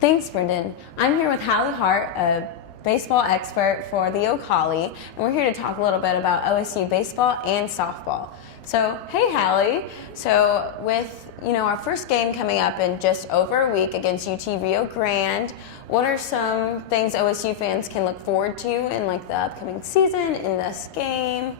Thanks, Brendan. I'm here with Hallie Hart, a baseball expert for the Oak Holly, and we're here to talk a little bit about OSU baseball and softball. So, hey Hallie. So, with our first game coming up in just over a week against UT Rio Grande, what are some things OSU fans can look forward to in the upcoming season, in this game?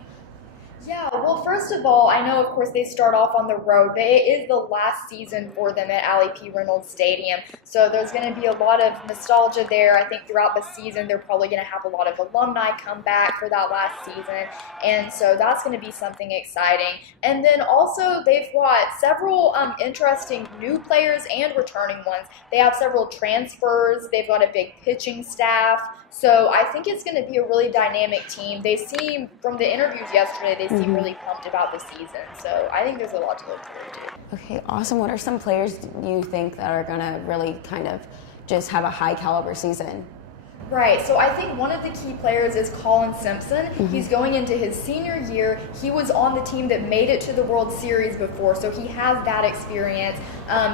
Yeah, well, first of all, I know, of course, they start off on the road, but it is the last season for them at Allie P. Reynolds Stadium, so there's going to be a lot of nostalgia there. I think throughout the season, they're probably going to have a lot of alumni come back for that last season, and so that's going to be something exciting. And then also, they've got several interesting new players and returning ones. They have several transfers. They've got a big pitching staff. So I think it's going to be a really dynamic team. They seem, from the interviews yesterday, they seem really pumped about the season. So I think there's a lot to look forward to. Okay, awesome. What are some players you think that are going to really kind of just have a high caliber season? Right, so I think one of the key players is Colin Simpson. He's going into his senior year. He was on the team that made it to the World Series before, so he has that experience.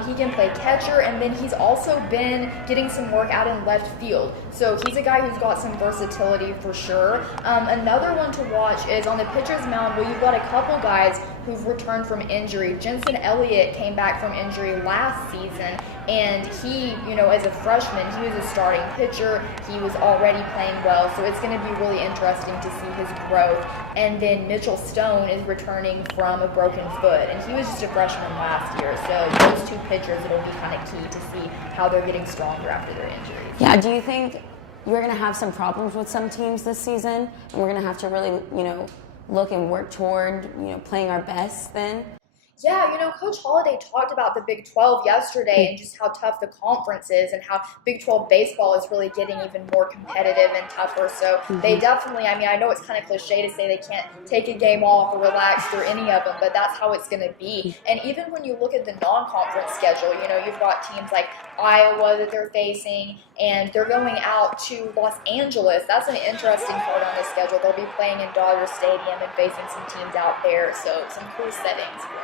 He can play catcher, and then he's also been getting some work out in left field. So he's a guy who's got some versatility for sure. Another one to watch is on the pitcher's mound. Well, you've got a couple guys who've returned from injury. Jensen Elliott came back from injury last season, and he, as a freshman, he was a starting pitcher. He was already playing well, so it's going to be really interesting to see his growth. And then Mitchell Stone is returning from a broken foot, and he was just a freshman last year. So those two pitchers, it'll be kind of key to see how they're getting stronger after their injuries. Yeah, do you think we're going to have some problems with some teams this season, and we're going to have to really, look and work toward, playing our best then? Yeah, Coach Holliday talked about the Big 12 yesterday and just how tough the conference is and how Big 12 baseball is really getting even more competitive and tougher. So they definitely, I know it's kind of cliche to say they can't take a game off or relax through any of them, but that's how it's going to be. And even when you look at the non-conference schedule, you've got teams like Iowa that they're facing, and they're going out to Los Angeles. That's an interesting part on the schedule. They'll be playing in Dodger Stadium and facing some teams out there, so some cool settings for them.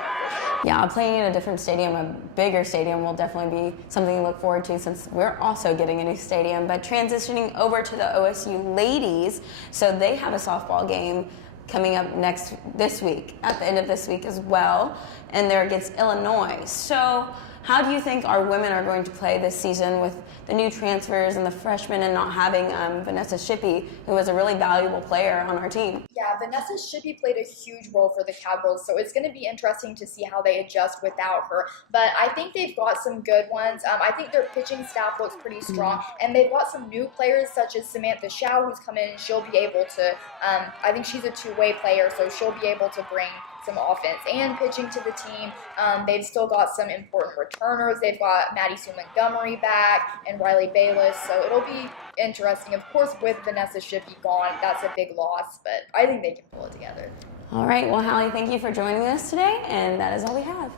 Yeah, playing in a different stadium, a bigger stadium, will definitely be something to look forward to since we're also getting a new stadium. But transitioning over to the OSU ladies, so they have a softball game coming up this week, at the end of this week as well, and they're against Illinois. So how do you think our women are going to play this season with the new transfers and the freshmen and not having Vanessa Shippey, who was a really valuable player on our team? Yeah, Vanessa Shippey played a huge role for the Cowboys, so it's going to be interesting to see how they adjust without her. But I think they've got some good ones. I think their pitching staff looks pretty strong, and they've got some new players such as Samantha Shaw, who's come in, and she'll be able to, I think she's a two-way player, so she'll be able to bring some offense and pitching to the team. They've still got some important returners. They've got Maddie Sue Montgomery back and Riley Bayless, so it'll be interesting. Of course, with Vanessa Shippey gone, that's a big loss, but I think they can pull it together. All right, well, Hallie, thank you for joining us today, and that is all we have.